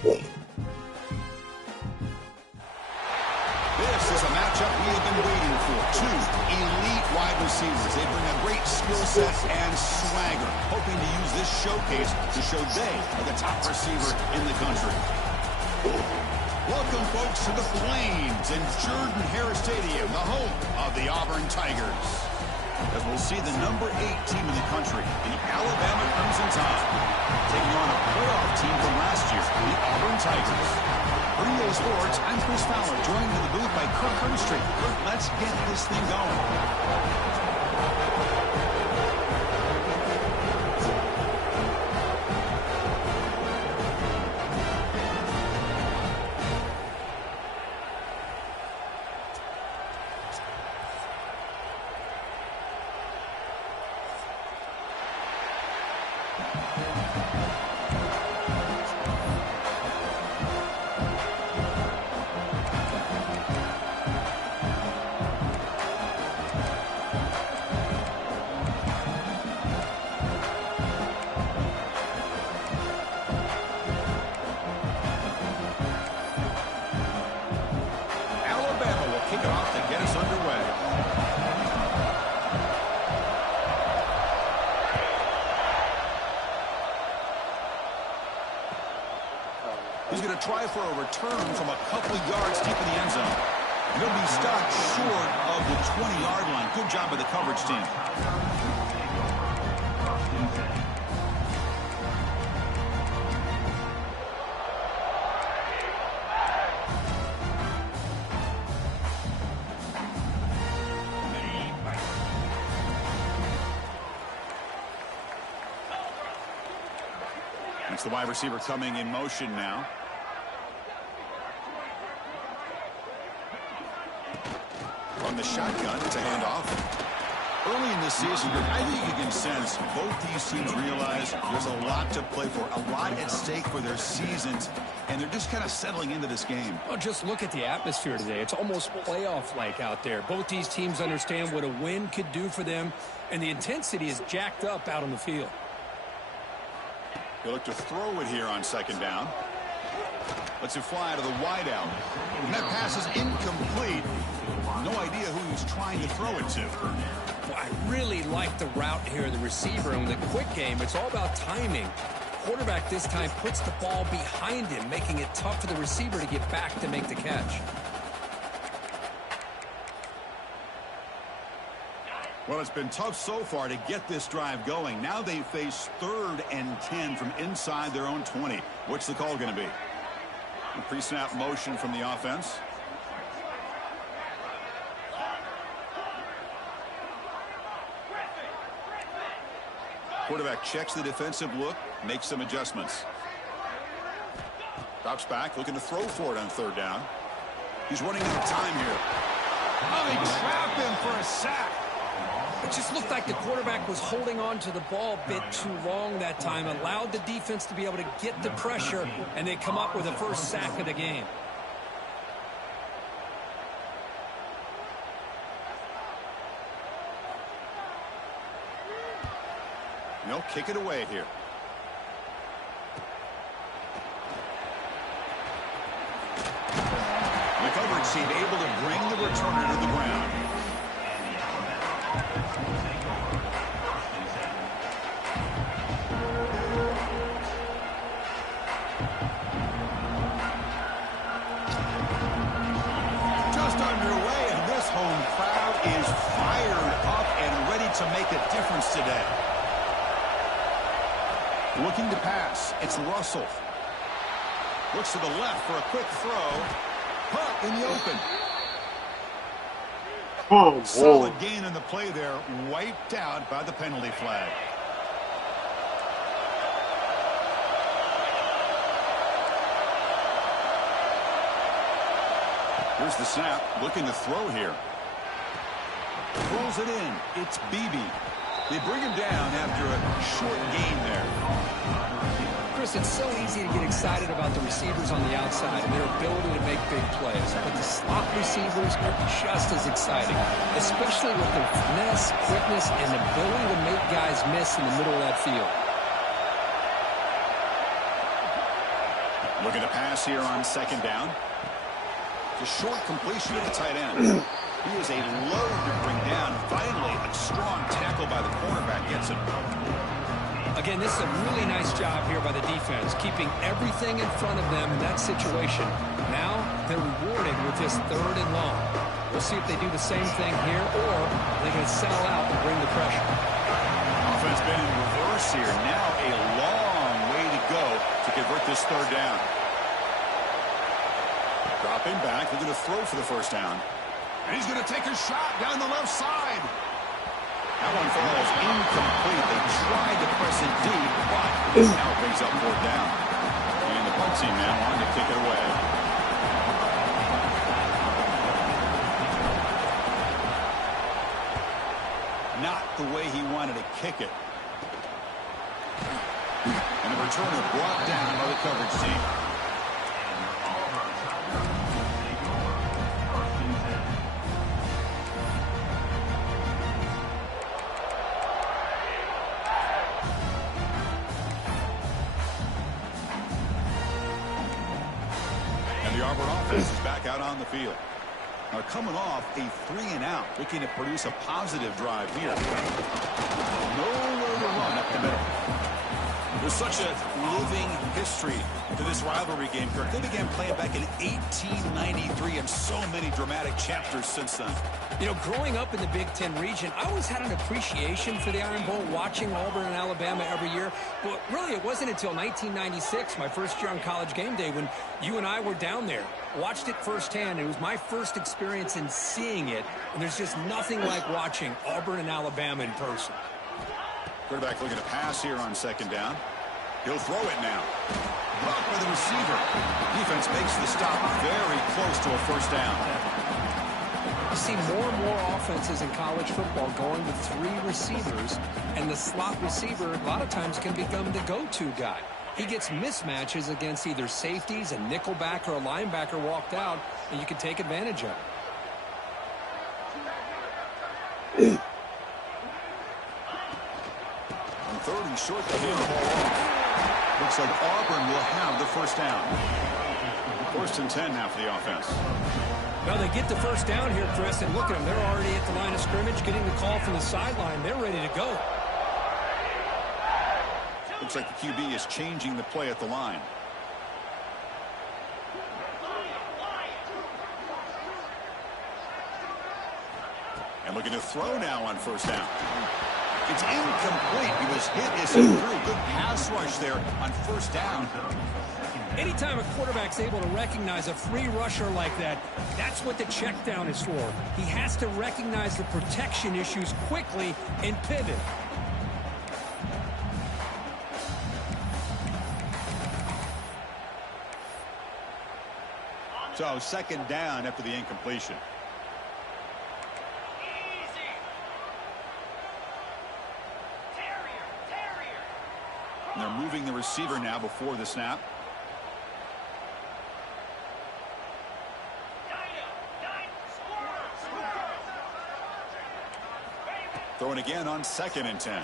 This is a matchup we have been waiting for. Two elite wide receivers. They bring a great skill set and swagger, hoping to use this showcase to show they are the top receiver in the country. Welcome, folks, to the Plains and Jordan-Hare Stadium, the home of the Auburn Tigers. As we'll see the number 8 team in the country, the Alabama Crimson Tide, taking on a playoff team from last year, the Auburn Tigers. For EA Sports, I'm Chris Fowler, joined in the booth by Kirk Herbstreit. Kirk, let's get this thing going. He's going to try for a return from a couple yards deep in the end zone. He'll be stopped short of the 20-yard line. Good job by the coverage team. It's the wide receiver coming in motion now. From the shotgun, it's a handoff. Early in this season, I think you can sense both these teams realize there's a lot to play for, a lot at stake for their seasons, and they're just kind of settling into this game. Well, just look at the atmosphere today. It's almost playoff-like out there. Both these teams understand what a win could do for them, and the intensity is jacked up out on the field. He'll look to throw it here on second down. Lets it fly to the wideout. And that pass is incomplete. No idea who he's trying to throw it to. Well, I really like the route here of the receiver. And with the quick game, it's all about timing. Quarterback this time puts the ball behind him, making it tough for the receiver to get back to make the catch. Well, it's been tough so far to get this drive going. Now they face 3rd and 10 from inside their own 20. What's the call going to be? A pre-snap motion from the offense. Quarterback checks the defensive look, makes some adjustments. Drops back, looking to throw for it on 3rd down. He's running out of time here. Oh, they trap him for a sack. It just looked like the quarterback was holding on to the ball a bit too long that time, allowed the defense to be able to get the pressure, and they come up with the first sack of the game. They'll kick it away here. The coverage team able to bring the returner to the ground. Just underway, and this home crowd is fired up and ready to make a difference today. Looking to pass. It's Russell. Looks to the left for a quick throw. Puck in the open. Oh, solid gain in the play there. Wiped out by the penalty flag. Here's the snap. Looking to throw here. Pulls it in. It's Beebe. They bring him down after a short gain there. Chris, it's so easy to get excited about the receivers on the outside and their ability to make big plays. But the slot receivers are just as exciting, especially with their finesse, quickness, and ability to make guys miss in the middle of that field. Looking to pass here on second down. The short completion to the tight end. He is a load to bring down. Finally, a strong tackle by the cornerback gets him. Again, this is a really nice job here by the defense, keeping everything in front of them in that situation. Now they're rewarded with this 3rd and long. We'll see if they do the same thing here, or they can settle out and bring the pressure. Offense been in reverse here. Now a long way to go to convert this 3rd down. Dropping back, they're going to throw for the 1st down. And he's going to take a shot down the left side. That one falls incomplete. They tried to press it deep, but now it brings up 4th down. And the punt team now on to kick it away. Not the way he wanted to kick it. And the returner brought down by the coverage team. The Auburn offense is back out on the field. Now coming off a 3-and-out, looking to produce a positive drive here. Nowhere to run up the middle. There's such a living history to this rivalry game, Kirk. They began playing back in 1893 and so many dramatic chapters since then. You know, growing up in the Big Ten region, I always had an appreciation for the Iron Bowl, watching Auburn and Alabama every year. But really, it wasn't until 1996, my first year on College Game Day, when you and I were down there. Watched it firsthand. It was my first experience in seeing it. And there's just nothing like watching Auburn and Alabama in person. Quarterback looking to pass here on 2nd down. He'll throw it now. Blocked by the receiver. Defense makes the stop very close to a 1st down. You see more and more offenses in college football going with 3 receivers, and the slot receiver a lot of times can become the go-to guy. He gets mismatches against either safeties, a nickelback, or a linebacker walked out, and you can take advantage of it. On 3rd and short, they hand the ball off. Looks like Auburn will have the 1st down. 1st and 10 now for the offense. Well, they get the 1st down here, Chris, and look at them. They're already at the line of scrimmage, getting the call from the sideline. They're ready to go. Looks like the QB is changing the play at the line. And looking to throw now on 1st down. It's incomplete. He was hit as he threw. Good pass rush there on 1st down. Anytime a quarterback's able to recognize a free rusher like that, that's what the check down is for. He has to recognize the protection issues quickly and pivot. So 2nd down after the incompletion. And they're moving the receiver now before the snap. Throwing again on 2nd and 10.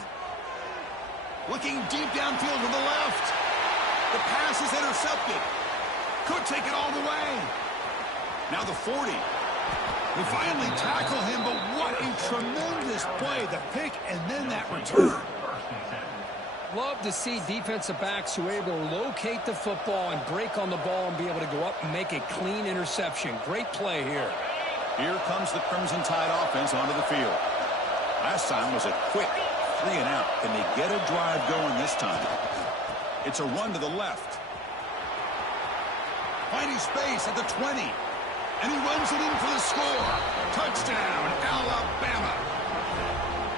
Looking deep downfield to the left. The pass is intercepted. Could take it all the way. Now the 40. They finally tackle him, but what a tremendous play. The pick and then that return. Love to see defensive backs who are able to locate the football and break on the ball and be able to go up and make a clean interception. Great play here. Here comes the Crimson Tide offense onto the field. Last time was a quick 3-and-out. Can they get a drive going this time? It's a run to the left. Finding space at the 20. And he runs it in for the score. Touchdown, Alabama.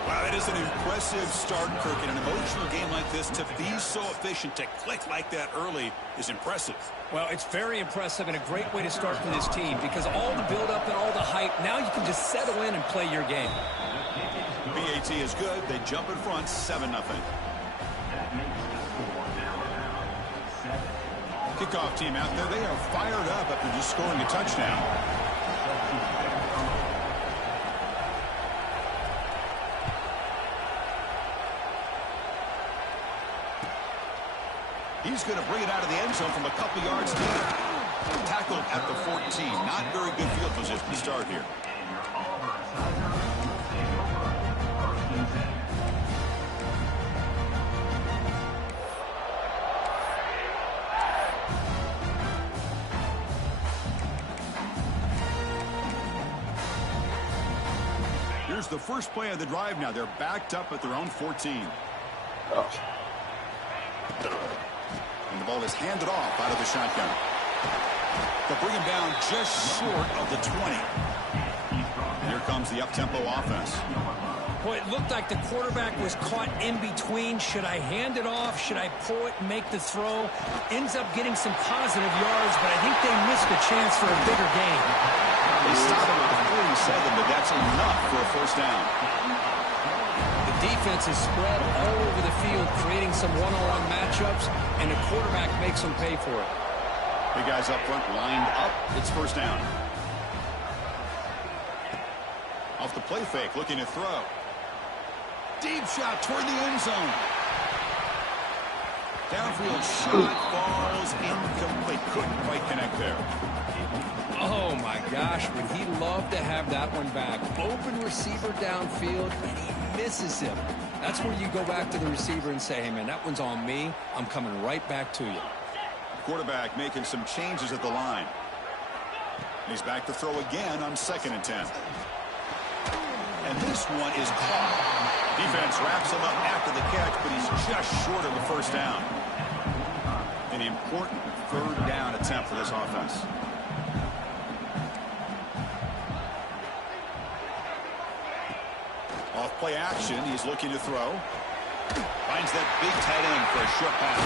Wow, that is an impressive start, Kirk. In an emotional game like this, to be so efficient, to click like that early is impressive. Well, it's very impressive and a great way to start for this team because all the build-up and all the hype, now you can just settle in and play your game. BAT is good. They jump in front, 7-0. Kickoff team out there. They are fired up after just scoring a touchdown. He's going to bring it out of the end zone from a couple yards deep. Tackled at the 14. Not very good field position to start here. Here's the first play of the drive now. They're backed up at their own 14. Oh. And the ball is handed off out of the shotgun. They'll bring him down just short of the 20. And here comes the up-tempo offense. Boy, it looked like the quarterback was caught in between. Should I hand it off? Should I pull it and make the throw? Ends up getting some positive yards, but I think they missed a chance for a bigger gain. They stop him at the 47, but that's enough for a first down. The defense is spread all over the field, creating some one-on-one matchups, and the quarterback makes them pay for it. Big guys up front lined up. It's first down. Off the play fake, looking to throw. Deep shot toward the end zone. Downfield shot falls incomplete. Couldn't quite connect there. Oh, my gosh, would he love to have that one back. Open receiver downfield, and he misses him. That's where you go back to the receiver and say, hey, man, that one's on me. I'm coming right back to you. Quarterback making some changes at the line. He's back to throw again on 2nd and 10. And this one is caught. Defense wraps him up after the catch, but he's just short of the first down. An important third down attempt for this offense. Off play action, he's looking to throw. Finds that big tight end for a short pass.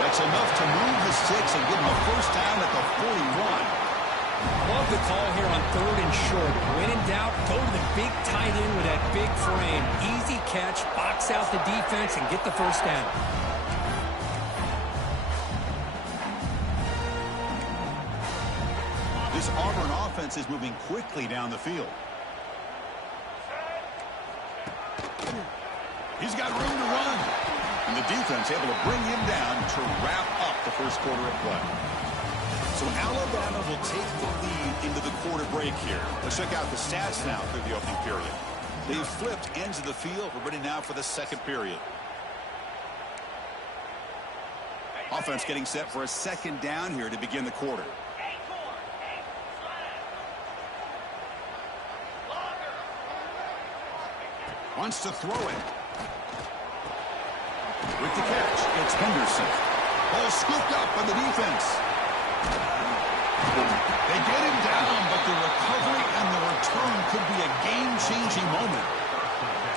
That's enough to move the sticks and give him a first down at the 41. Love the call here on 3rd and short. When in doubt, go to the big tight end with that big frame. Easy catch, box out the defense, and get the first down. This Auburn offense is moving quickly down the field. He's got room to run. And the defense able to bring him down to wrap up the first quarter of play. So Alabama will take the lead into the quarter break here. Let's check out the stats now through the opening period. They've flipped ends of the field. We're ready now for the second period. Offense getting set for a second down here to begin the quarter. Wants to throw it. With the catch, it's Henderson. Ball scooped up by the defense. They get him down, but the recovery and the return could be a game-changing moment.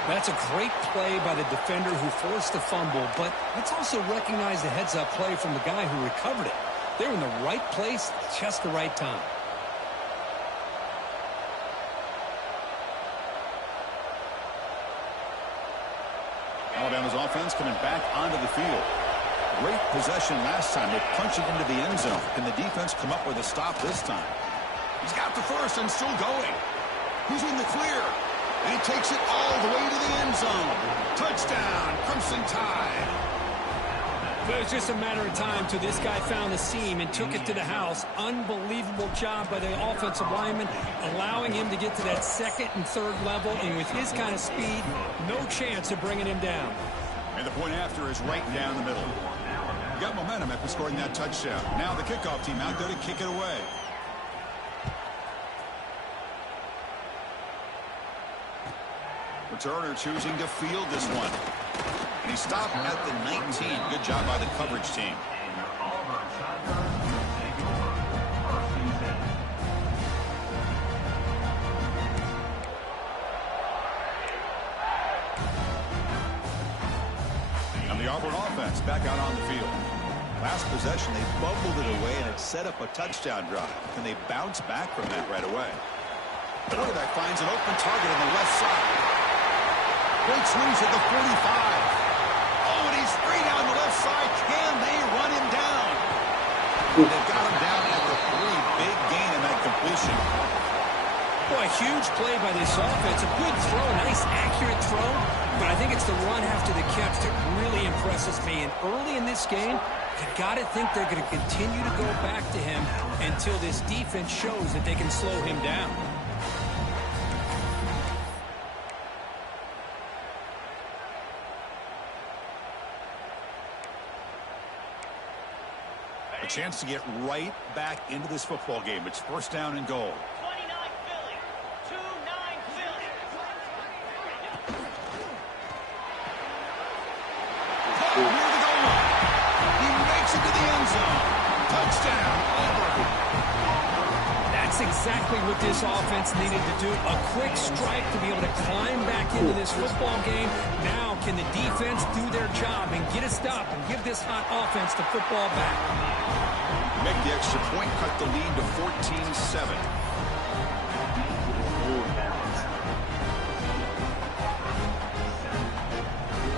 That's a great play by the defender who forced the fumble, but let's also recognize the heads-up play from the guy who recovered it. They're in the right place, just the right time. Alabama's offense coming back onto the field. Great possession last time. They punch it into the end zone. Can the defense come up with a stop this time? He's got the first and still going. He's in the clear. And he takes it all the way to the end zone. Touchdown, Crimson Tide. It was just a matter of time till this guy found the seam and took it to the house. Unbelievable job by the offensive lineman, allowing him to get to that 2nd and 3rd level. And with his kind of speed, no chance of bringing him down. And the point after is right down the middle. Got momentum after scoring that touchdown. Now the kickoff team out there to kick it away. Returner choosing to field this one. And he stopped at the 19. Good job by the coverage team. And the Auburn offense back out on the field. Last possession, they bubbled it away, and it set up a touchdown drive. Can they bounce back from that right away? The quarterback finds an open target on the left side. Breaks loose at the 45. Oh, and he's straight down the left side. Can they run him down? They've got him down at the 3. Big gain in that completion. Boy, huge play by this offense. A good throw, a nice accurate throw. But I think it's the run after the catch that really impresses me. And early in this game, you got to think they're going to continue to go back to him until this defense shows that they can slow him down. A chance to get right back into this football game. It's first down and goal. 29 Philly. 2-9 Philly. Oh, near the goal line. He makes it to the end zone. Touchdown, Auburn. That's exactly what this offense needed to do. A quick strike to be able to climb back into this football game. Now can the defense do their job and get a stop and give this hot offense the football back? Make the extra point, cut the lead to 14-7.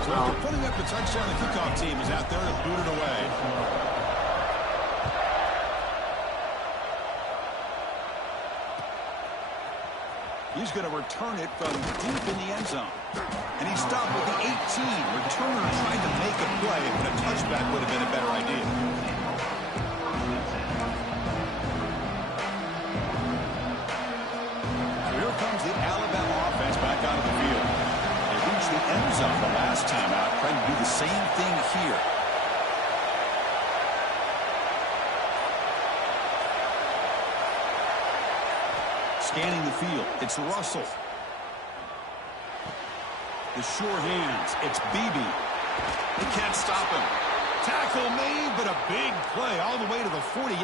So after putting up the touchdown, the kickoff team is out there to boot it away. He's going to return it from deep in the end zone. And he stopped with the 18. Returner tried to make a play, but a touchback would have been a better idea. So here comes the Alabama offense back out of the field. They reached the end zone the last time out, trying to do the same thing here. Scanning the field, it's Russell. The sure hands, it's Beebe. They can't stop him. Tackle made, but a big play all the way to the 48.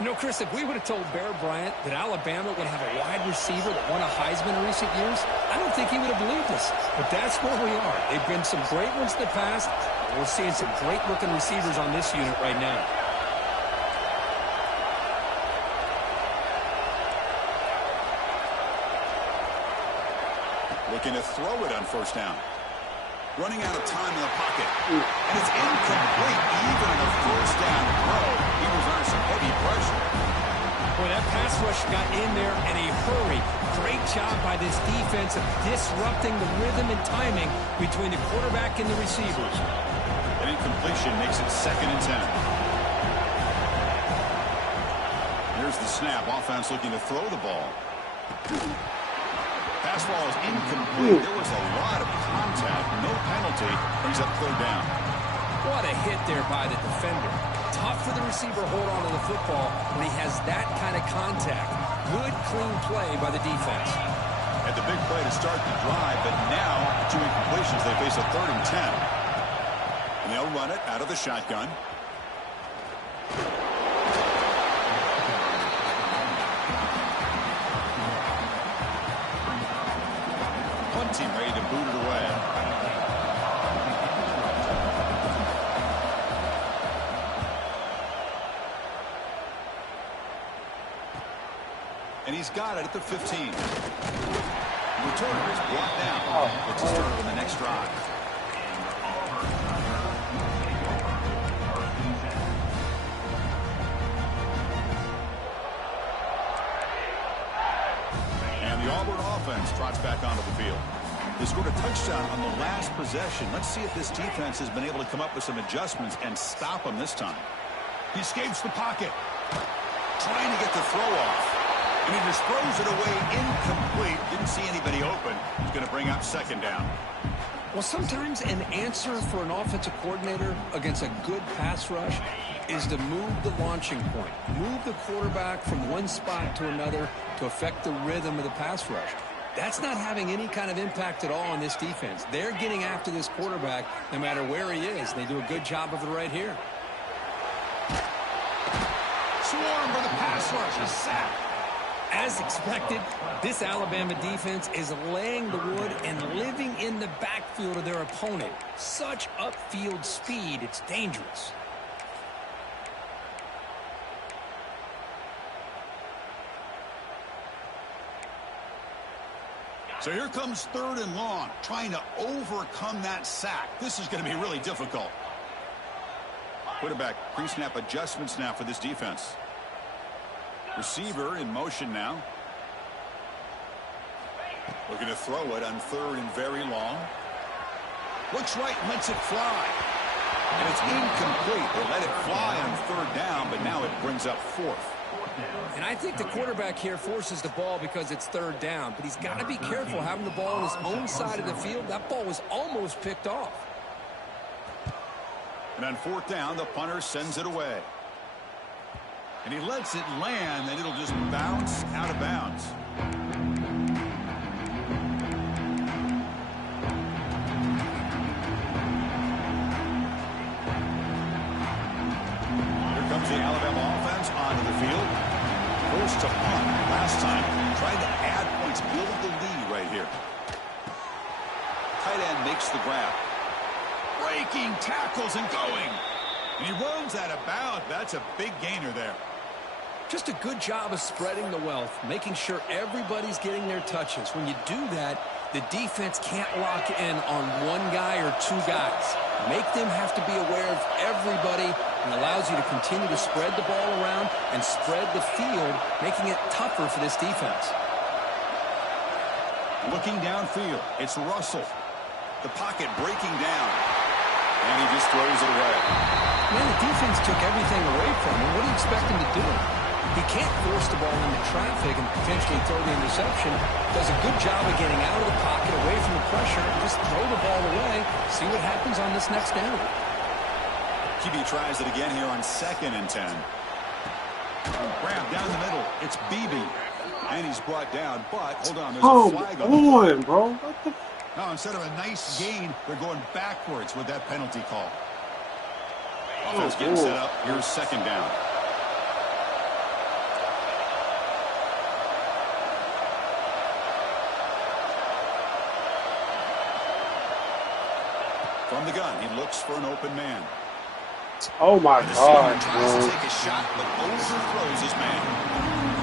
You know, Chris, if we would have told Bear Bryant that Alabama would have a wide receiver that won a Heisman in recent years, I don't think he would have believed us. But that's where we are. They've been some great ones in the past. We're seeing some great-looking receivers on this unit right now. Looking to throw it on first down. Running out of time in the pocket. And it's incomplete. Even in a first down throw, he was under some heavy pressure. Boy, that pass rush got in there in a hurry. Great job by this defense of disrupting the rhythm and timing between the quarterback and the receivers. An incompletion makes it 2nd and 10. Here's the snap. Offense looking to throw the ball. Pass ball is incomplete. There was a lot of contact. No penalty. Brings up 3rd down. What a hit there by the defender. Tough for the receiver to hold on to the football when he has that kind of contact. Good, clean play by the defense. Had the big play to start the drive, but now, 2 incompletions, they face a 3rd and 10. And they'll run it out of the shotgun. Team ready to boot it away. And he's got it at the 15. The returner is brought down. Gets to start on the next drive. And the Auburn offense trots back onto the field. They scored a touchdown on the last possession. Let's see if this defense has been able to come up with some adjustments and stop them this time. He escapes the pocket. Trying to get the throw off. And he just throws it away incomplete. Didn't see anybody open. He's going to bring up 2nd down. Well, sometimes an answer for an offensive coordinator against a good pass rush is to move the launching point. Move the quarterback from one spot to another to affect the rhythm of the pass rush. That's not having any kind of impact at all on this defense. They're getting after this quarterback no matter where he is. They do a good job of it right here. Swarm for the pass rush. A sack. As expected, this Alabama defense is laying the wood and living in the backfield of their opponent. Such upfield speed, it's dangerous. So here comes 3rd and long, trying to overcome that sack. This is going to be really difficult. Quarterback pre-snap adjustments now for this defense. Receiver in motion now. Looking to throw it on 3rd and very long. Looks right and lets it fly. And it's incomplete. They let it fly on 3rd down, but now it brings up 4th. And I think the quarterback here forces the ball because it's 3rd down. But he's got to be careful having the ball on his own side of the field. That ball was almost picked off. And on 4th down, the punter sends it away. And he lets it land, and it'll just bounce out of bounds. Here comes the Alabama offense onto the field. Forced to punt last time. Trying to add points, build the lead right here. Tight end makes the grab. Breaking tackles and going. And he runs out of bounds. That's a big gainer there. Just a good job of spreading the wealth, making sure everybody's getting their touches. When you do that, the defense can't lock in on one guy or 2 guys. Make them have to be aware of everybody, and allows you to continue to spread the ball around and spread the field, making it tougher for this defense. Looking downfield, it's Russell. The pocket breaking down. And he just throws it away. Man, the defense took everything away from him. What do you expect him to do? He can't force the ball into traffic and potentially throw the interception. Does a good job of getting out of the pocket, away from the pressure, and just throw the ball away. See what happens on this next down. QB tries it again here on 2nd and 10. Grab down the middle. It's Beebe. And he's brought down, but hold on, there's a flag on the play. Bro. What the? Now, instead of a nice gain, they're going backwards with that penalty call. Offense getting set up. Here's 2nd down. From the gun, he looks for an open man. Oh, my God. Tries to take a shot, but overthrows his man.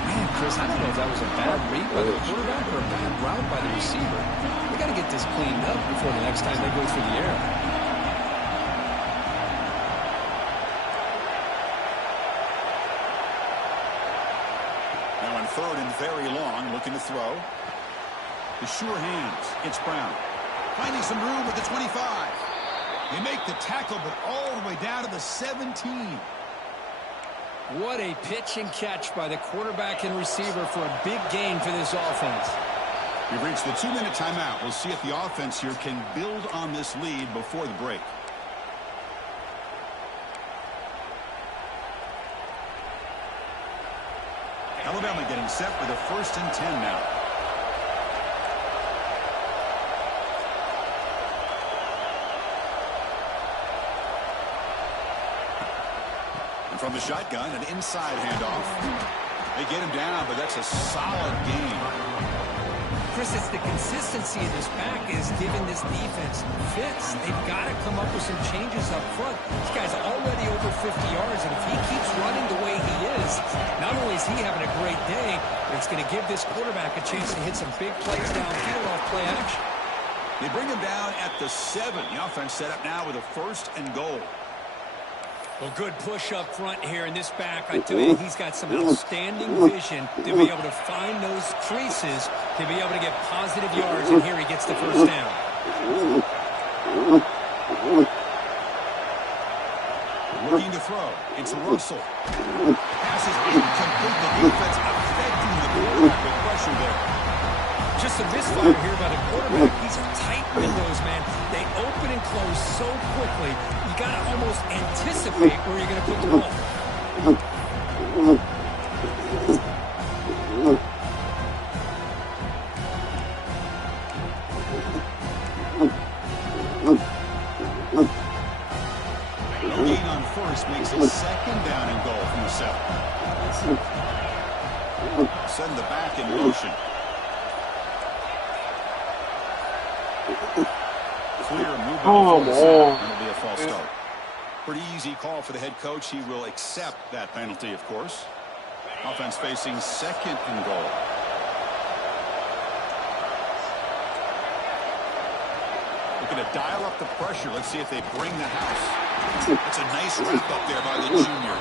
Man, Chris, I don't know if that was a bad read by the quarterback or a bad route by the receiver. We got to get this cleaned up before the next time they go through the air. Now on 3rd and very long, looking to throw. The sure hands. It's Brown. Finding some room at the 25. They make the tackle, but all the way down to the 17. What a pitch and catch by the quarterback and receiver for a big gain for this offense. We've reached the 2-minute timeout. We'll see if the offense here can build on this lead before the break. Alabama getting set for the 1st and 10 now. And from the shotgun, an inside handoff. They get him down, but that's a solid gain. Chris, it's the consistency of this back is giving this defense fits. They've got to come up with some changes up front. This guy's already over 50 yards, and if he keeps running the way he is, not only is he having a great day, but it's going to give this quarterback a chance to hit some big plays downfield off play action. They bring him down at the 7. The offense set up now with a 1st and goal. Well, good push up front here in this back. I tell you, he's got some outstanding vision to be able to find those creases, to be able to get positive yards, and here he gets the 1st down. Looking to throw. It's Russell. Pass is incomplete. The defense affecting the quarterback with pressure there. Just a misfire here by the quarterback. These are tight windows, man. They open and close so quickly. You got to almost anticipate where you're going to put the ball. No gain on 1st makes it 2nd down and goal from the 7. Send the back in motion. Clear movement. That'll be a false start. Pretty easy call for the head coach. He will accept that penalty, of course. Offense facing 2nd and goal. Looking to dial up the pressure. Let's see if they bring the house. That's a nice wrap up there by the junior.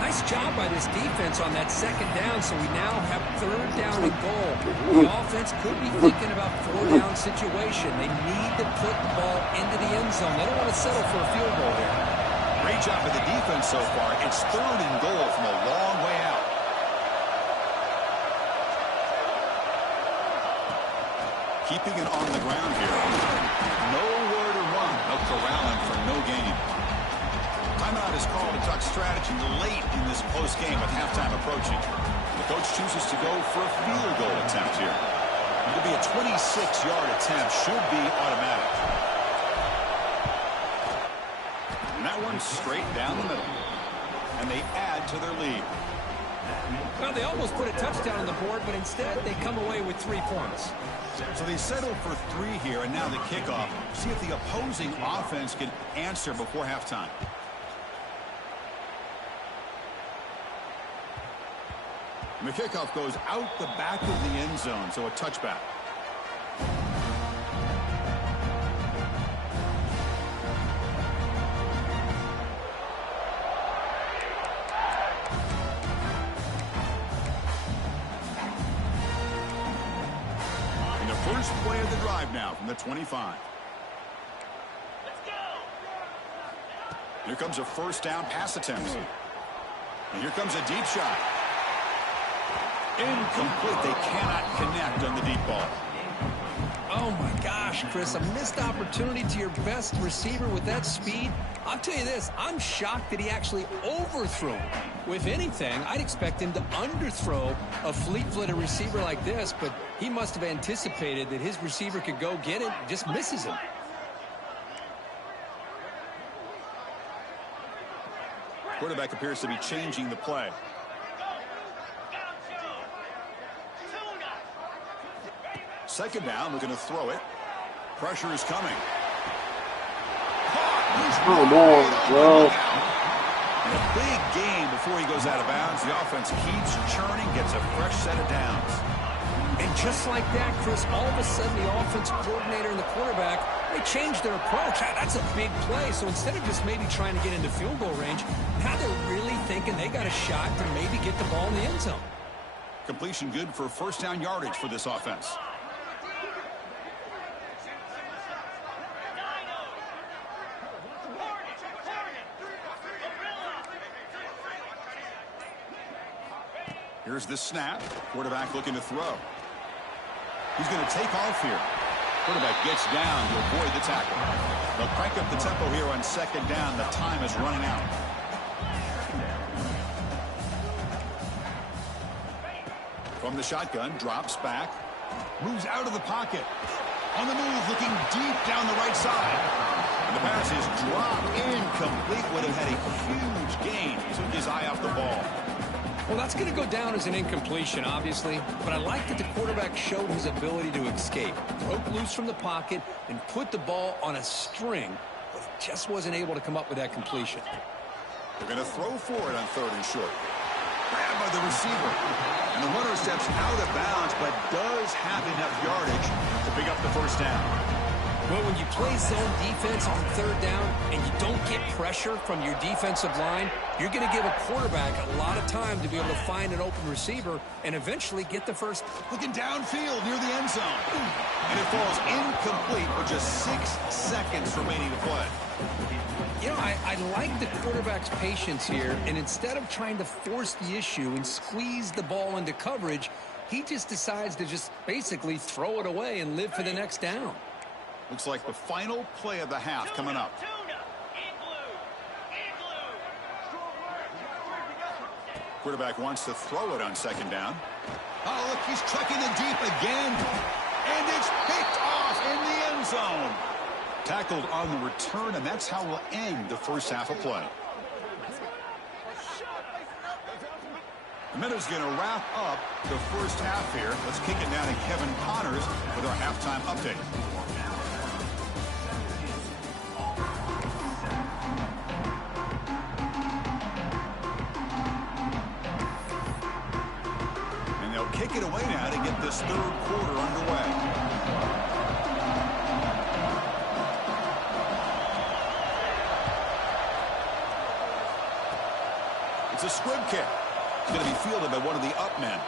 Nice job by this defense on that second down, so we now have third down and goal. The offense could be thinking about four-down situation. They need to put the ball into the end zone. They don't want to settle for a field goal here. Great job by the defense so far. It's third and goal from a long way out. Keeping it on the ground here. Nowhere to run. They'll corral him for no gain. Timeout is called to talk strategy late in this close game with halftime approaching. The coach chooses to go for a field goal attempt here. It'll be a 26-yard attempt. Should be automatic. And that one's straight down the middle. And they add to their lead. Well, they almost put a touchdown on the board, but instead they come away with 3 points. So they settle for 3 here, and now the kickoff. See if the opposing offense can answer before halftime. And the kickoff goes out the back of the end zone, so a touchback. And the first play of the drive now from the 25. Let's go. Here comes a first down pass attempt. And here comes a deep shot. Incomplete. They cannot connect on the deep ball. Oh, my gosh, Chris, a missed opportunity to your best receiver with that speed. I'll tell you this, I'm shocked that he actually overthrew him. If anything, I'd expect him to underthrow a fleet-footed receiver like this, but he must have anticipated that his receiver could go get it, just misses him. Quarterback appears to be changing the play. Second down, looking to throw it. Pressure is coming. Come on, bro. And a big gain before he goes out of bounds. The offense keeps churning, gets a fresh set of downs. And just like that, Chris, all of a sudden the offensive coordinator and the quarterback, they changed their approach. That's a big play. So instead of just maybe trying to get into field goal range, now they're really thinking they got a shot to maybe get the ball in the end zone. Completion good for first down yardage for this offense. Here's the snap. Quarterback looking to throw. He's going to take off here. Quarterback gets down to avoid the tackle. They'll crank up the tempo here on second down. The time is running out. From the shotgun, drops back. Moves out of the pocket. On the move, looking deep down the right side. And the pass is dropped incomplete. Would have had a huge gain. Took his eye off the ball. Well, that's going to go down as an incompletion, obviously, but I like that the quarterback showed his ability to escape, broke loose from the pocket, and put the ball on a string, but just wasn't able to come up with that completion. They're going to throw for it on third and short. Grabbed by the receiver. And the runner steps out of bounds, but does have enough yardage to pick up the first down. Well, when you play zone defense on third down and you don't get pressure from your defensive line, you're going to give a quarterback a lot of time to be able to find an open receiver and eventually get the first. Looking downfield near the end zone. And it falls incomplete with just 6 seconds remaining to play. You know, I like the quarterback's patience here, and instead of trying to force the issue and squeeze the ball into coverage, he just decides to just basically throw it away and live for the next down. Looks like the final play of the half coming up. Quarterback wants to throw it on second down. Oh, look, he's checking it deep again. And it's picked off in the end zone. Tackled on the return, and that's how we'll end the first half of play. The minute's going to wrap up the first half here. Let's kick it down to Kevin Connors with our halftime update. Kick it away now to get this third quarter underway. It's a squib kick. It's going to be fielded by one of the up men.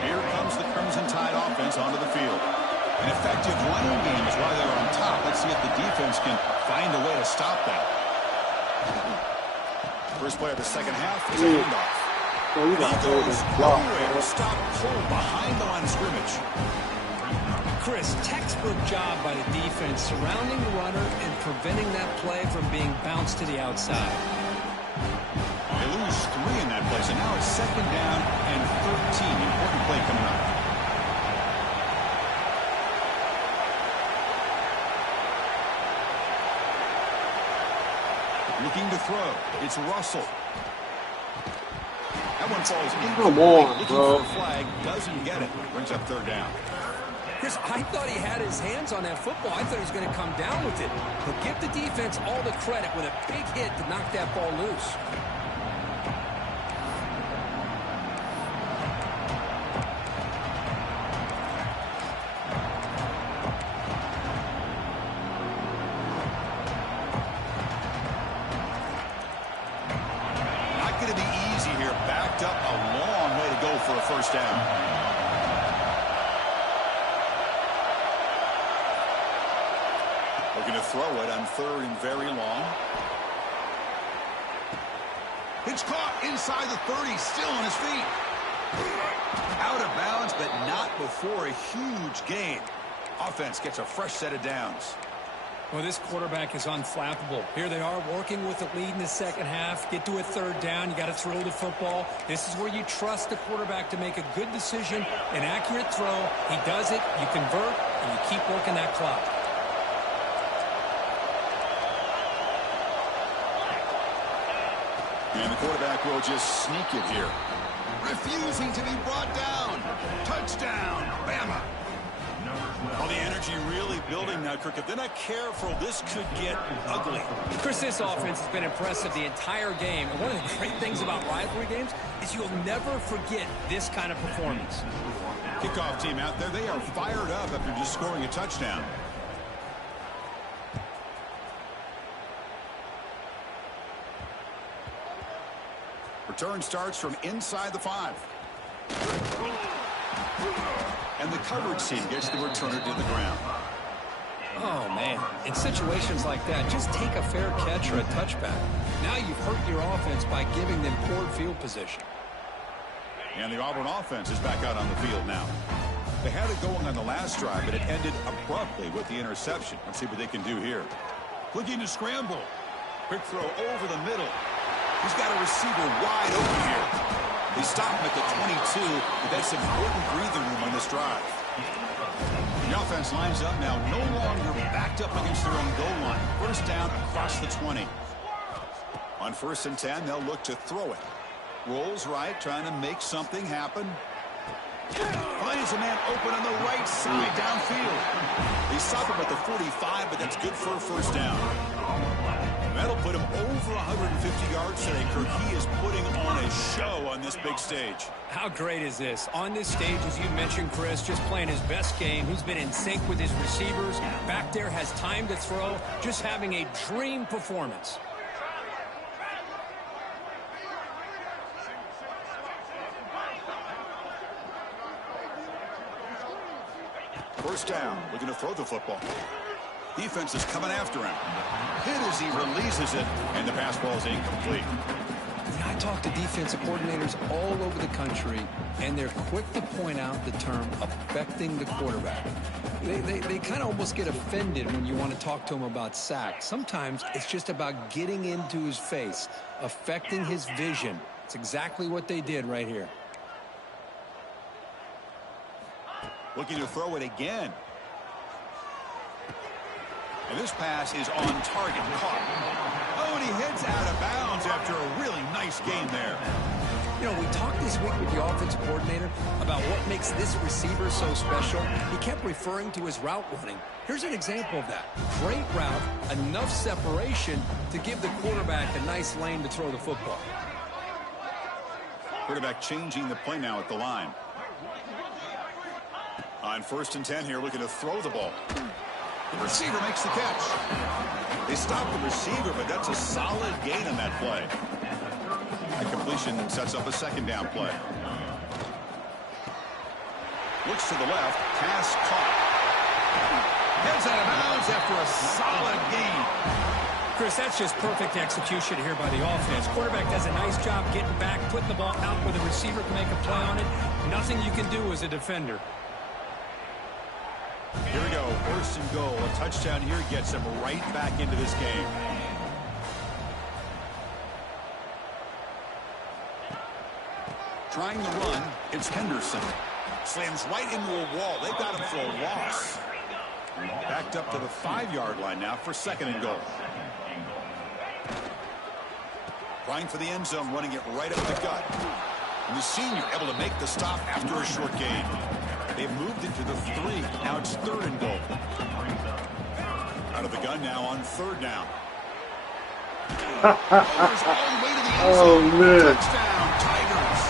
Here comes the Crimson Tide offense onto the field. An effective running game is why they're on top. Let's see if the defense can find a way to stop that. First play of the second half is a handoff. Oh, you got He goes nowhere. Stop cold behind the line of scrimmage. Chris, textbook job by the defense surrounding the runner and preventing that play from being bounced to the outside. They lose 3 in that play, so now it's second down and 13. Important play coming up. Looking to throw. It's Russell. That one falls in. Come on, looking bro. for a flag. Doesn't get it. Brings up third down. Chris, I thought he had his hands on that football. I thought he was going to come down with it. But give the defense all the credit with a big hit to knock that ball loose. Not going to be easy here. Backed up a long way to go for a first down. Looking to throw it on third and very long. It's caught inside the 30, still on his feet. Out of bounds, but not before a huge gain. Offense gets a fresh set of downs. Well, this quarterback is unflappable. Here they are working with the lead in the second half. Get to a third down. You got to throw the football. This is where you trust the quarterback to make a good decision, an accurate throw. He does it, you convert, and you keep working that clock. And the quarterback will just sneak it here. Refusing to be brought down. Touchdown, Bama. Well, the energy really building now, Kirk. If they're not careful, this could get ugly. Chris, this offense has been impressive the entire game. And one of the great things about rivalry games is you'll never forget this kind of performance. Kickoff team out there, they are fired up after just scoring a touchdown. Return starts from inside the 5. And the coverage team gets the returner to the ground. Oh, man. In situations like that, just take a fair catch or a touchback. Now you've hurt your offense by giving them poor field position. And the Auburn offense is back out on the field now. They had it going on the last drive, but it ended abruptly with the interception. Let's see what they can do here. Looking to scramble. Quick throw over the middle. He's got a receiver wide open here. They stop him at the 22, but that's important breathing room on this drive. The offense lines up now, no longer backed up against their own goal line. First down across the 20. On 1st and 10, they'll look to throw it. Rolls right, trying to make something happen. Finds a man open on the right side downfield. They stop him at the 45, but that's good for a first down. That'll put him over 150 yards today, Kirk. He is putting on a show on this big stage. How great is this? On this stage, as you mentioned, Chris, just playing his best game. He's been in sync with his receivers. Back there, has time to throw. Just having a dream performance. First down, looking to throw the football. Defense is coming after him. Hit as he releases it, and the pass ball is incomplete. I talk to defensive coordinators all over the country, and they're quick to point out the term affecting the quarterback. They kind of almost get offended when you want to talk to them about sacks. Sometimes it's just about getting into his face, affecting his vision. It's exactly what they did right here. Looking to throw it again. And this pass is on target, caught. Oh, and he heads out of bounds after a really nice game there. You know, we talked this week with the offensive coordinator about what makes this receiver so special. He kept referring to his route running. Here's an example of that. Great route, enough separation to give the quarterback a nice lane to throw the football. Quarterback changing the play now at the line. On 1st and 10 here, looking to throw the ball. The receiver makes the catch. They stop the receiver, but that's a solid gain on that play. The completion sets up a 2nd down play. Looks to the left. Pass caught. Heads out of bounds after a solid gain. Chris, that's just perfect execution here by the offense. Quarterback does a nice job getting back, putting the ball out where the receiver can make a play on it. Nothing you can do as a defender. Here we go. 1st and goal. A touchdown here gets them right back into this game. Trying the run, it's Henderson. Slams right into a wall. They've got him for a loss. Backed up to the 5-yard line now for 2nd and goal. Trying for the end zone, running it right up the gut. And the senior able to make the stop after a short gain. They've moved it to the 3. Now it's 3rd and goal. Out of the gun now on 3rd down. Oh, man. Touchdown, Tigers.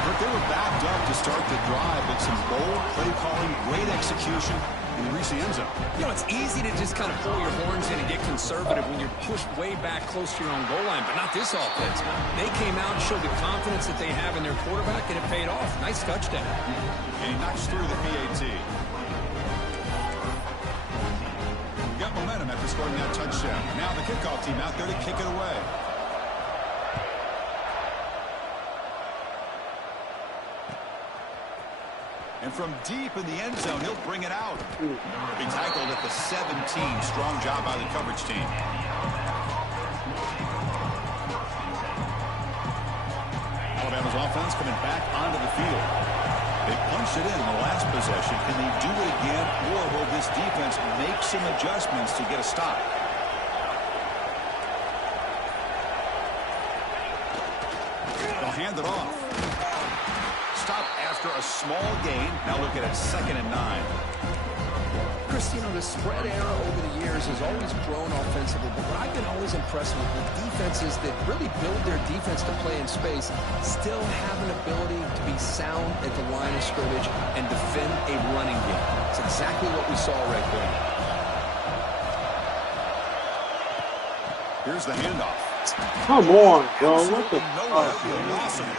But they were backed up to start the drive, but some bold play calling, great execution, and reach the end zone. You know, it's easy to just kind of pull your horns in and get conservative when you're pushed way back close to your own goal line, but not this offense. They came out and showed the confidence that they have in their quarterback, and it paid off. Nice touchdown. And he knocks through the PAT. We got momentum after scoring that touchdown. Now the kickoff team out there to kick it away. And from deep in the end zone, he'll bring it out. He tackled at the 17. Strong job by the coverage team. Alabama's offense coming back onto the field. They punched it in the last possession. Can they do it again, or will this defense make some adjustments to get a stop? They'll hand it off. Stop after a small gain. Now look at it, 2nd and 9. Chris, you know, the spread era over the years has always grown offensively, but what I've been always impressed with defenses that really build their defense to play in space still have an ability to be sound at the line of scrimmage and defend a running game. It's exactly what we saw right there. Here's the handoff. Come on, bro. What the Awesome.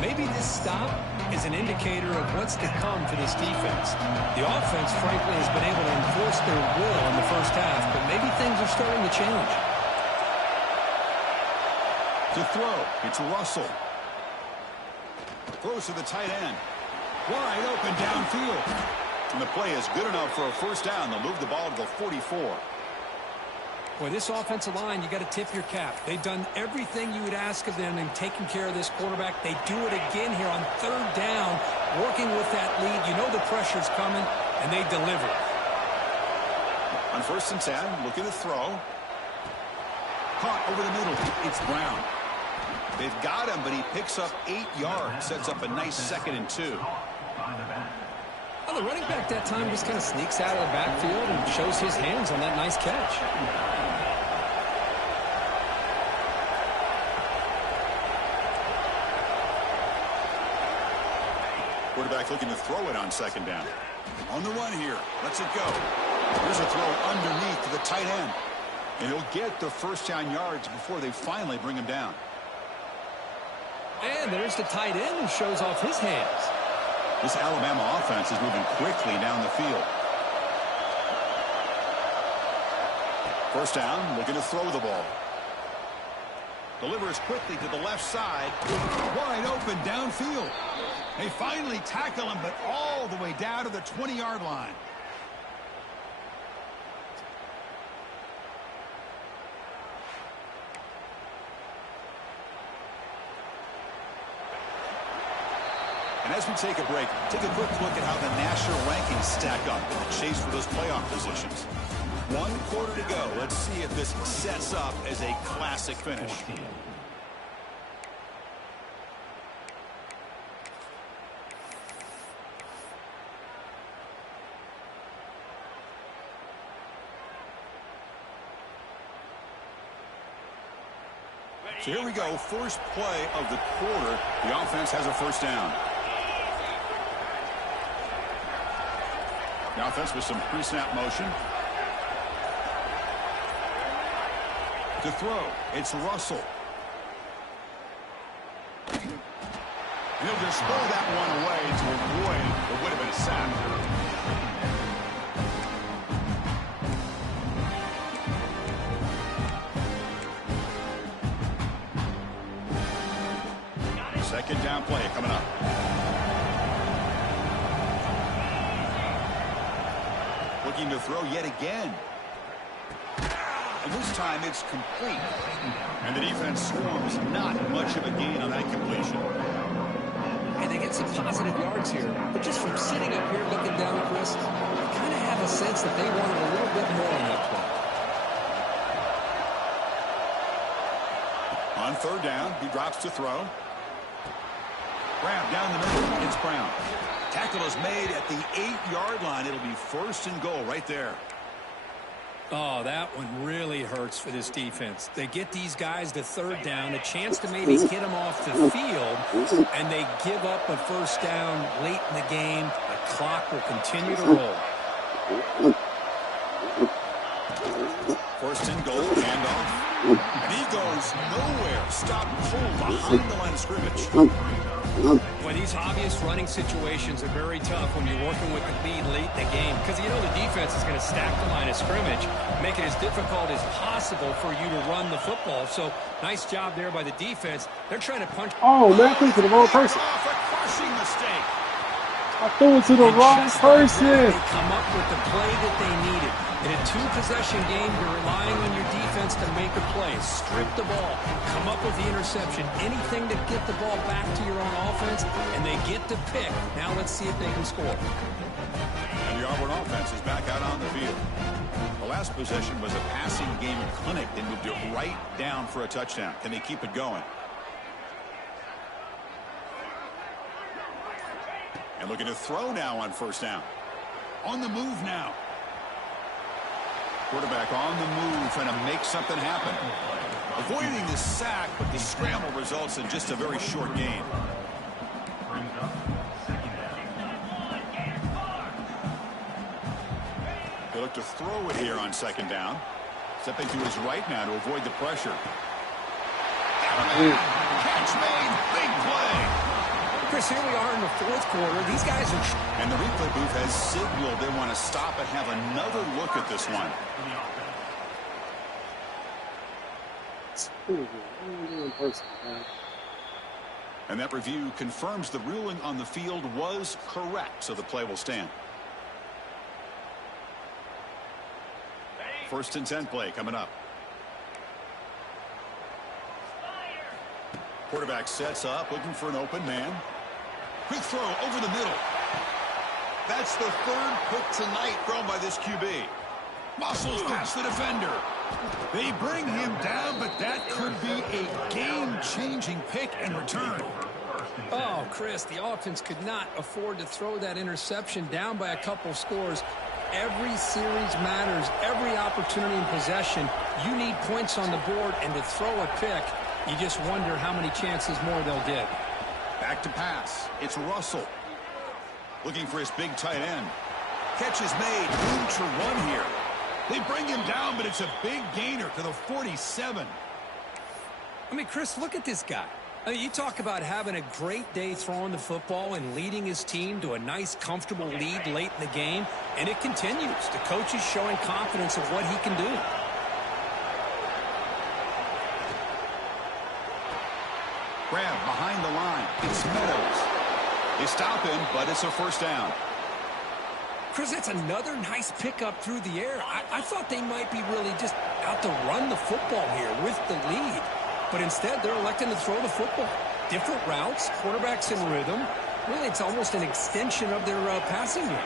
Maybe this stop is an indicator of what's to come for this defense. The offense, frankly, has been able to enforce their will in the first half, but maybe things are starting to change. To throw, it's Russell. Throws to the tight end. Wide open downfield. And the play is good enough for a 1st down. They'll move the ball to the 44. Boy, this offensive line, you got to tip your cap. They've done everything you would ask of them in taking care of this quarterback. They do it again here on 3rd down, working with that lead. You know the pressure's coming, and they deliver. On 1st and 10, looking to throw. Caught over the middle. It's Brown. They've got him, but he picks up 8 yards. Sets up a nice 2nd and 2. Well, the running back that time just kind of sneaks out of the backfield and shows his hands on that nice catch. Quarterback looking to throw it on 2nd down. On the run here. Lets it go. Here's a throw underneath to the tight end. And he'll get the 1st down yards before they finally bring him down. And there's the tight end who shows off his hands. This Alabama offense is moving quickly down the field. 1st down, looking to throw the ball. Delivers quickly to the left side. Wide open downfield. They finally tackle him, but all the way down to the 20-yard line. And as we take a break, take a quick look at how the national rankings stack up in the chase for those playoff positions. 1 quarter to go. Let's see if this sets up as a classic finish. So here we go, first play of the quarter. The offense has a 1st down. The offense with some pre-snap motion. To throw, it's Russell. And he'll just throw that one away to avoid what would have been a sack. Second down play coming up. Looking to throw yet again. And this time it's complete. And the defense swarms not much of a gain on that completion. And they get some positive yards here. But just from sitting up here looking down at Chris, I kind of have a sense that they wanted a little bit more on that play. On third down, he drops to throw. Grab down the middle. It's Brown. Tackle is made at the 8-yard line. It'll be first and goal right there. Oh, that one really hurts for this defense. They get these guys to third down, a chance to maybe get them off the field, and they give up a first down late in the game. The clock will continue to roll. First and goal, handoff. And he goes nowhere. Stop cold behind the line of scrimmage. Well, these obvious running situations are very tough when you're working with the lead late in the game because you know the defense is going to stack the line of scrimmage, make it as difficult as possible for you to run the football. So, nice job there by the defense. They're trying to punch. Oh, man, I threw it to the wrong person. Off a crushing mistake. I threw it to the wrong person. They come up with the play that they needed. In a two-possession game, you're relying on your defense to make a play. Strip the ball. Come up with the interception. Anything to get the ball back to your own offense, and they get to pick. Now let's see if they can score. And the Auburn offense is back out on the field. The last possession was a passing game clinic. They moved it right down for a touchdown. Can they keep it going? And looking to throw now on first down. On the move now. Quarterback on the move, trying to make something happen. Avoiding the sack, but the scramble results in just a very short gain. They look to throw it here on second down. Stepping to his right now to avoid the pressure. Catch made, big play. Chris, here we are in the fourth quarter. These guys are... And the replay booth has signaled they want to stop and have another look at this one. And that review confirms the ruling on the field was correct, so the play will stand. First and 10 play coming up. Quarterback sets up, looking for an open man. Quick throw over the middle. That's the third pick tonight thrown by this QB. Muscles past the defender. They bring him down, but that could be a game-changing pick and return. Oh, Chris, the offense could not afford to throw that interception down by a couple scores. Every series matters. Every opportunity in possession. You need points on the board, and to throw a pick, you just wonder how many chances more they'll get. Back to pass. It's Russell. Looking for his big tight end. Catch is made. Room to run here. They bring him down, but it's a big gainer to the 47. I mean, Chris, look at this guy. I mean, you talk about having a great day throwing the football and leading his team to a nice, comfortable lead late in the game, and it continues. The coach is showing confidence of what he can do. Grab behind the line. It's Meadows. They stop him, but it's a first down. Chris, that's another nice pickup through the air. I thought they might be really just out to run the football here with the lead. But instead, they're electing to throw the football. Different routes, quarterbacks in rhythm. Really, it's almost an extension of their passing game.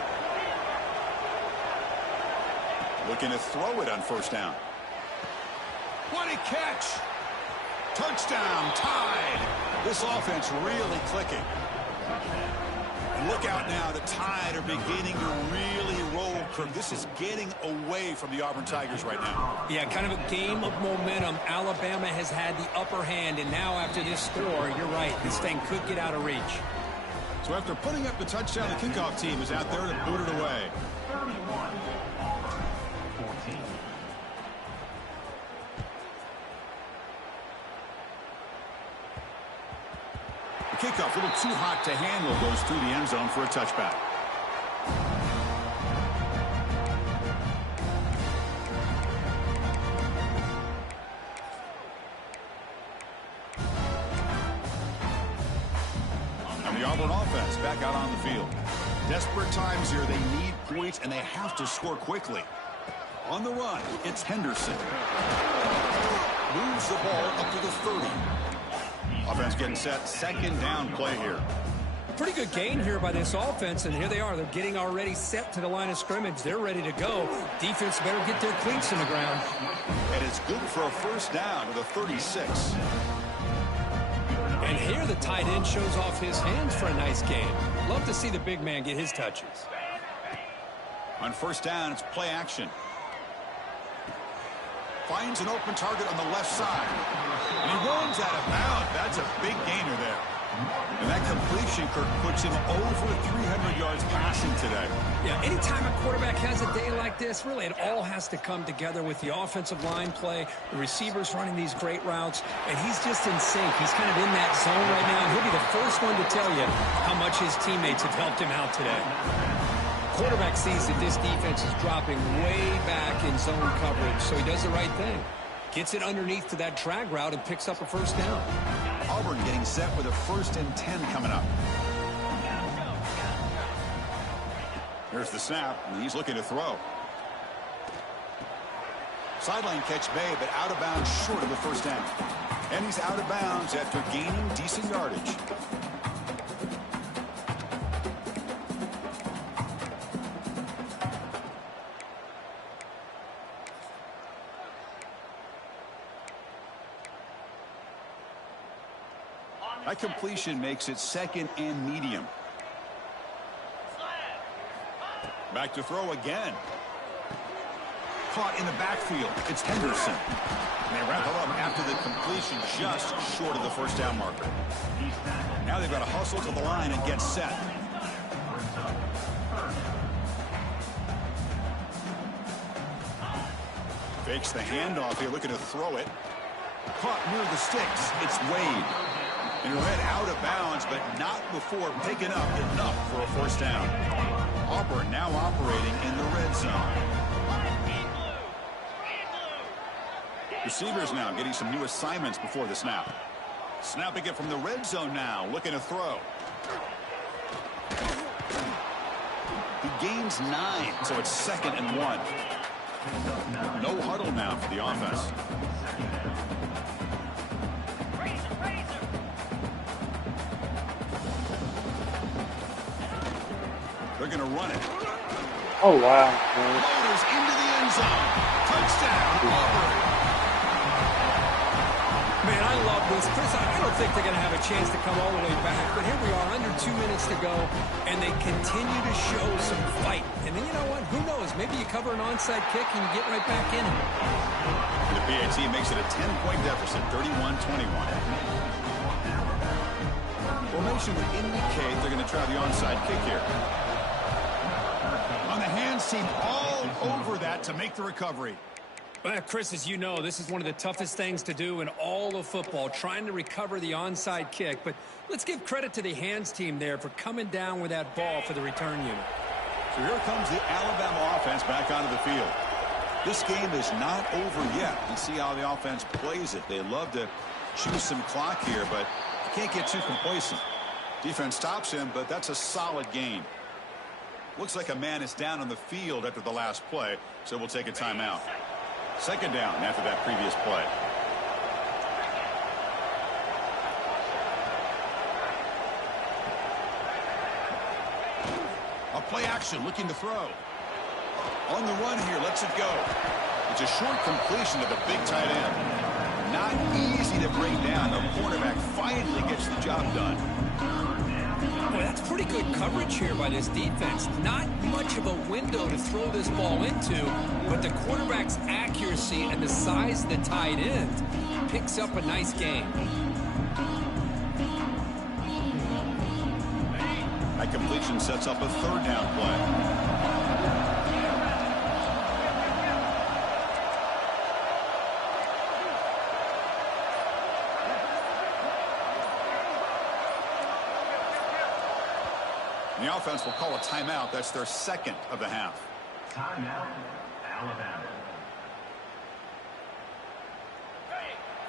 Looking to throw it on first down. What a catch! Touchdown, tied. This offense really clicking. And look out now, the Tide are beginning to really roll. This is getting away from the Auburn Tigers right now. Yeah, kind of a game of momentum. Alabama has had the upper hand, and now after this score, you're right, this thing could get out of reach. So after putting up the touchdown, the kickoff team is out there to boot it away. 31-14. The kickoff, a little too hot to handle, goes through the end zone for a touchback. And the Auburn offense back out on the field. Desperate times here. They need points, and they have to score quickly. On the run, it's Henderson. Moves the ball up to the 30. Offense getting set. Second down play here. Pretty good gain here by this offense, and here they are. They're getting already set to the line of scrimmage. They're ready to go. Defense better get their cleats in the ground. And it's good for a first down to the 36. And here the tight end shows off his hands for a nice gain. Love to see the big man get his touches. On first down, it's play action. Finds an open target on the left side. And he runs out of bounds. That's a big gainer there. And that completion, Kirk, puts him over 300 yards passing today. Yeah, anytime a quarterback has a day like this, really it all has to come together with the offensive line play, the receivers running these great routes, and he's just in sync. He's kind of in that zone right now, and he'll be the first one to tell you how much his teammates have helped him out today. Quarterback sees that this defense is dropping way back in zone coverage, so he does the right thing. Gets it underneath to that drag route and picks up a first down. Auburn getting set with a 1st and 10 coming up. Here's the snap, and he's looking to throw. Sideline catch made, but out of bounds short of the first down. And he's out of bounds after gaining decent yardage. That completion makes it 2nd and medium. Back to throw again. Caught in the backfield. It's Henderson. And they wrap it up after the completion just short of the first down marker. Now they've got to hustle to the line and get set. Fakes the handoff here, looking to throw it. Caught near the sticks. It's Wade. And he ran out of bounds, but not before picking up enough for a first down. Auburn now operating in the red zone. Receivers now getting some new assignments before the snap. Snapping it from the red zone now, looking to throw. He gains 9, so it's 2nd and 1. No huddle now for the offense. They're going to run it. Oh, wow. Loaders into the end zone. Touchdown, Auburn. Man, I love this. Chris, I don't think they're going to have a chance to come all the way back, but here we are, under 2 minutes to go, and they continue to show some fight. And then, you know what? Who knows? Maybe you cover an onside kick and you get right back in it. The PAT makes it a 10-point deficit, 31-21. Formation would indicate they're going to try the onside kick here. On the hands team, all over that to make the recovery. Well, Chris, as you know, this is one of the toughest things to do in all of football, trying to recover the onside kick. But let's give credit to the hands team there for coming down with that ball for the return unit. So here comes the Alabama offense back onto the field. This game is not over yet. You see how the offense plays it. They love to choose some clock here, but you can't get too complacent. Defense stops him, but that's a solid gain. Looks like a man is down on the field after the last play, so we'll take a timeout. 2nd down after that previous play. A play action looking to throw. On the run here, lets it go. It's a short completion to the big tight end. Not easy to bring down. The quarterback finally gets the job done. Boy, that's pretty good coverage here by this defense. Not much of a window to throw this ball into, but the quarterback's accuracy and the size of the tight end picks up a nice gain. That completion sets up a third down play. The offense will call a timeout. That's their second of the half. Timeout, Alabama.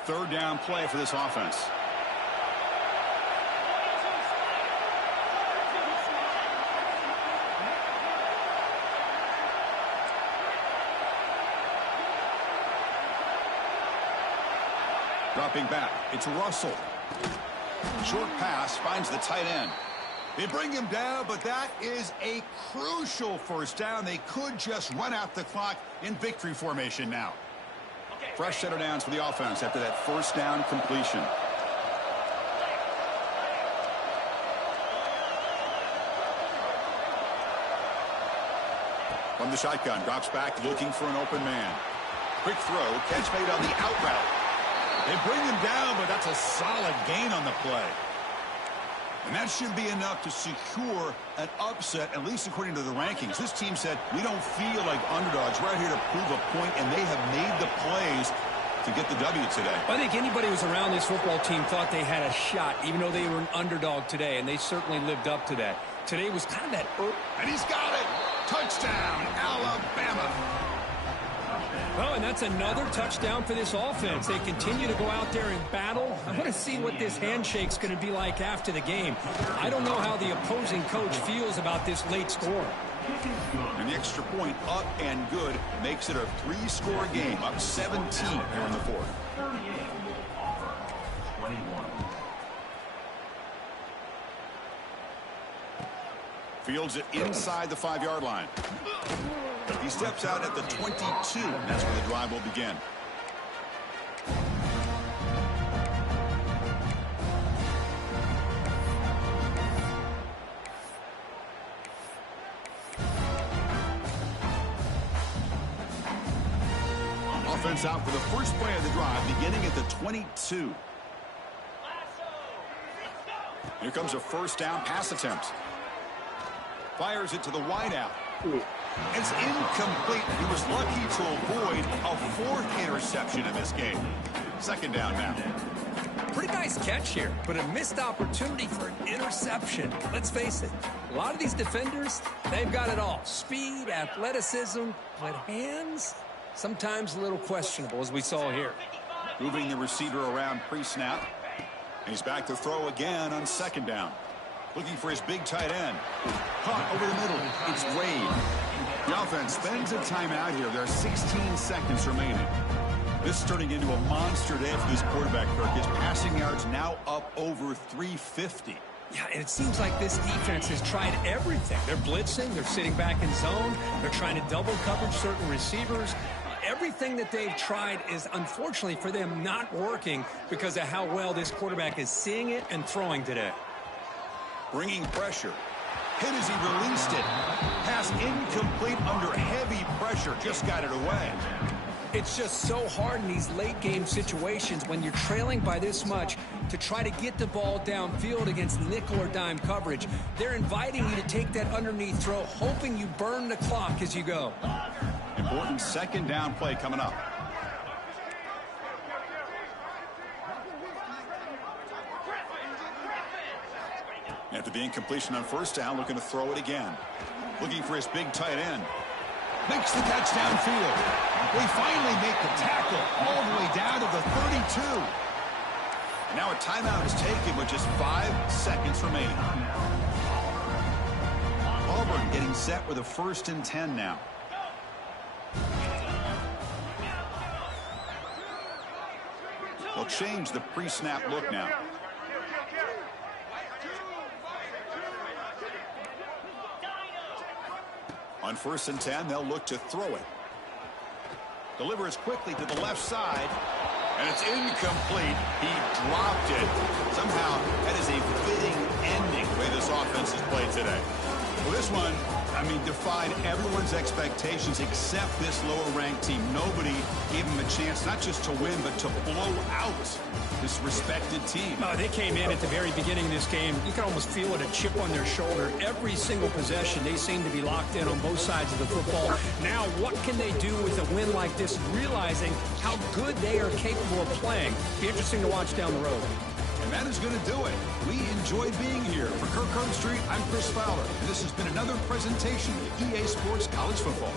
Third down play for this offense. Dropping back, it's Russell. Short pass finds the tight end. They bring him down, but that is a crucial first down. They could just run out the clock in victory formation now. Fresh set of downs for the offense after that first down completion. From the shotgun, drops back looking for an open man. Quick throw, catch made on the out route. They bring him down, but that's a solid gain on the play. And that should be enough to secure an upset, at least according to the rankings. This team said, we don't feel like underdogs. We're out here to prove a point, and they have made the plays to get the W today. I think anybody who was around this football team thought they had a shot, even though they were an underdog today, and they certainly lived up to that. Today was kind of that... And he's got it! Touchdown, Alabama! Well, and that's another touchdown for this offense. They continue to go out there and battle. I want to see what this handshake's going to be like after the game. I don't know how the opposing coach feels about this late score. And the extra point up and good makes it a 3-score game, up 17 here in the fourth. 38, Auburn, 21. Fields it inside the 5-yard line. He steps out at the 22. That's where the drive will begin. Offense out for the first play of the drive, beginning at the 22. Here comes a first down pass attempt. Fires it to the wideout. It's incomplete. He was lucky to avoid a fourth interception in this game. Second down now. Pretty nice catch here, but a missed opportunity for an interception. Let's face it, a lot of these defenders, they've got it all. Speed, athleticism, but hands, sometimes a little questionable, as we saw here. Moving the receiver around pre-snap. He's back to throw again on second down. Looking for his big tight end. Caught over the middle. It's Wade. The offense spends a timeout here. There are 16 seconds remaining. This is turning into a monster day for this quarterback, Kirk. His passing yards now up over 350. Yeah, and it seems like this defense has tried everything. They're blitzing. They're sitting back in zone. They're trying to double coverage certain receivers. Everything that they've tried is, unfortunately for them, not working because of how well this quarterback is seeing it and throwing today. Bringing pressure. Hit as he released it. Pass incomplete under heavy pressure. Just got it away. It's just so hard in these late game situations when you're trailing by this much to try to get the ball downfield against nickel or dime coverage. They're inviting you to take that underneath throw, hoping you burn the clock as you go. Important second down play coming up. After the incompletion on first down, looking to throw it again. Looking for his big tight end. Makes the catch downfield. We finally make the tackle all the way down to the 32. And now a timeout is taken with just 5 seconds remaining. Auburn getting set with a 1st and 10 now. They'll change the pre-snap look now. On 1st and 10, they'll look to throw it. Delivers quickly to the left side, and it's incomplete. He dropped it. Somehow, that is a fitting ending the way this offense has played today. Well, this one, I mean, defied everyone's expectations except this lower-ranked team. Nobody gave them a chance not just to win, but to blow out this respected team. They came in at the very beginning of this game. You can almost feel it, a chip on their shoulder. Every single possession, they seem to be locked in on both sides of the football. Now, what can they do with a win like this, realizing how good they are capable of playing? Be interesting to watch down the road. And that is going to do it. We enjoyed being here. For Kirk Street, I'm Chris Fowler, and this has been another presentation of EA Sports College Football.